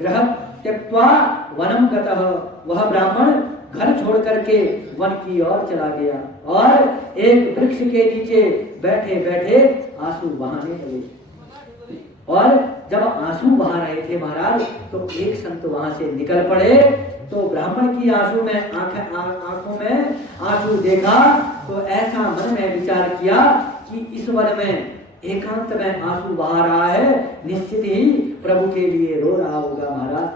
गृह त्यक्त्वा वनम गतः, वह ब्राह्मण घर छोड़ करके वन की ओर चला गया और एक वृक्ष के नीचे बैठे बैठे आंसू बहाने लगे। और जब आंसू बहा रहे थे महाराज तो एक संत वहां से निकल पड़े। तो ब्राह्मण की आंसू में आंखों में आंसू देखा तो ऐसा मन में विचार किया कि इस वन में एकांत में आंसू बहा रहा है, निश्चित ही प्रभु के लिए रो रहा होगा महाराज,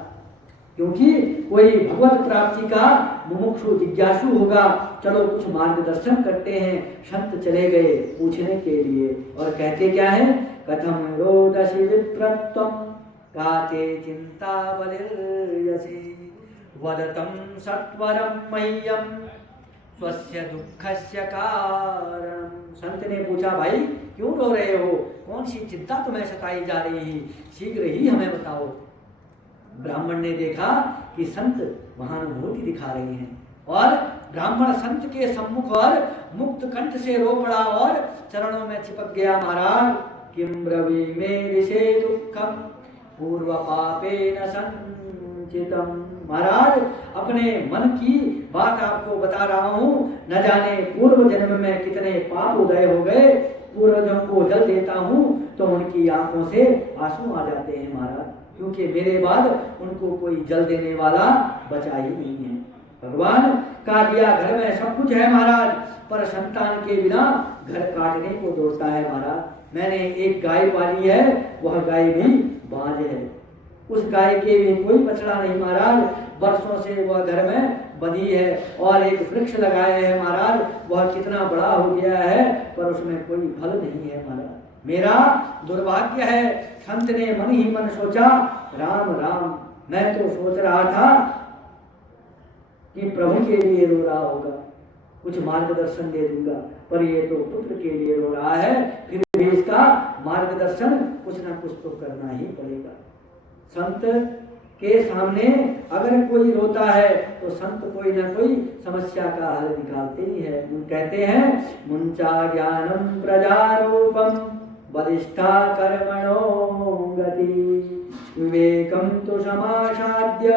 क्योंकि कोई भगवत प्राप्ति का मुमुक्षु जिज्ञासु होगा। चलो कुछ मार्गदर्शन करते हैं। संत चले गए पूछने के लिए और कहते क्या है, कथम रोदसी विप्रत्वम काते चिंता बलिर्यसि वदतम सत्वरम मह्यम स्वस्य दुःखस्य कारणम। संत ने पूछा, भाई क्यों रो रहे हो, कौन सी चिंता तुम्हें सताई जा रही है, शीघ्र ही हमें बताओ। ब्राह्मण ने देखा कि संत महानुभूति दिखा रहे हैं और ब्राह्मण संत के सम्मुख और मुक्त कंठ से रो पड़ा और चरणों में चिपक गया। महाराज किम ब्रवी में विषे दुखम पूर्व पापेन संचितम। महाराज अपने मन की बात आपको बता रहा हूँ, न जाने पूर्व जन्म में कितने पाप उदय हो गए। पूर्वजों को जल देता हूँ तो उनकी आंखों से आंसू आ जाते हैं महाराज, क्योंकि मेरे बाद उनको कोई जल देने वाला बचा ही नहीं है। भगवान का दिया घर में सब कुछ है महाराज, पर संतान के बिना घर काटने को दौड़ता है महाराज। मैंने एक गाय पाली है, वह गाय भी बांझ है, उस गाय के भी कोई बछड़ा नहीं महाराज, वर्षों से वह घर में बंधी है। और एक वृक्ष लगाए है महाराज, वह कितना बड़ा हो गया है पर उसमें कोई फल नहीं है महाराज। मेरा दुर्भाग्य है। संत ने मन ही मन सोचा, राम राम, मैं तो सोच रहा था कि प्रभु के लिए रो रहा होगा, कुछ मार्गदर्शन दे दूंगा, पर ये तो पुत्र के लिए रो रहा है, फिर भी इसका मार्गदर्शन कुछ ना कुछ तो करना ही पड़ेगा। संत के सामने अगर कोई रोता है तो संत कोई ना कोई समस्या का हल निकालते ही है। कहते हैं, मुंचा ज्ञानम प्रजारूपम बलिष्ठा कर्मणो गति विवेकम तो समासाद्य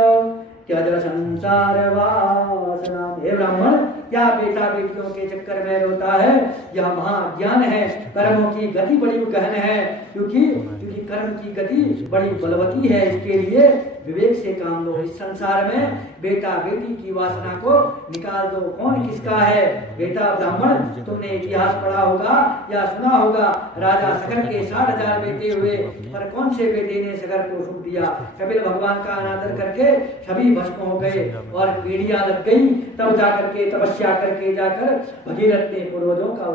त्यज संसार वासना। हे ब्राह्मण, क्या बेटा बेटियों के चक्कर में रोता है? यह महाज्ञान है, कर्मों की गति बड़ी गहन है, क्योंकि कर्म की गति बड़ी बलवती है। इसके लिए विवेक से काम लो। इस संसार में बेटा बेटी की वासना को निकाल दो। कौन किसका है? बेटा ब्राह्मण, तुमने इतिहास पढ़ा होगा या सुना होगा, राजा सगर के 60,000 बेटे हुए, पर कौन से बेटे ने सगर को सूख दिया? कपिल भगवान का अनादर करके सभी भस्म हो गए और पीढ़ियां लग गई। तब जाकर के तपस्या करके जाकर भगीरथ ने पूर्वजों का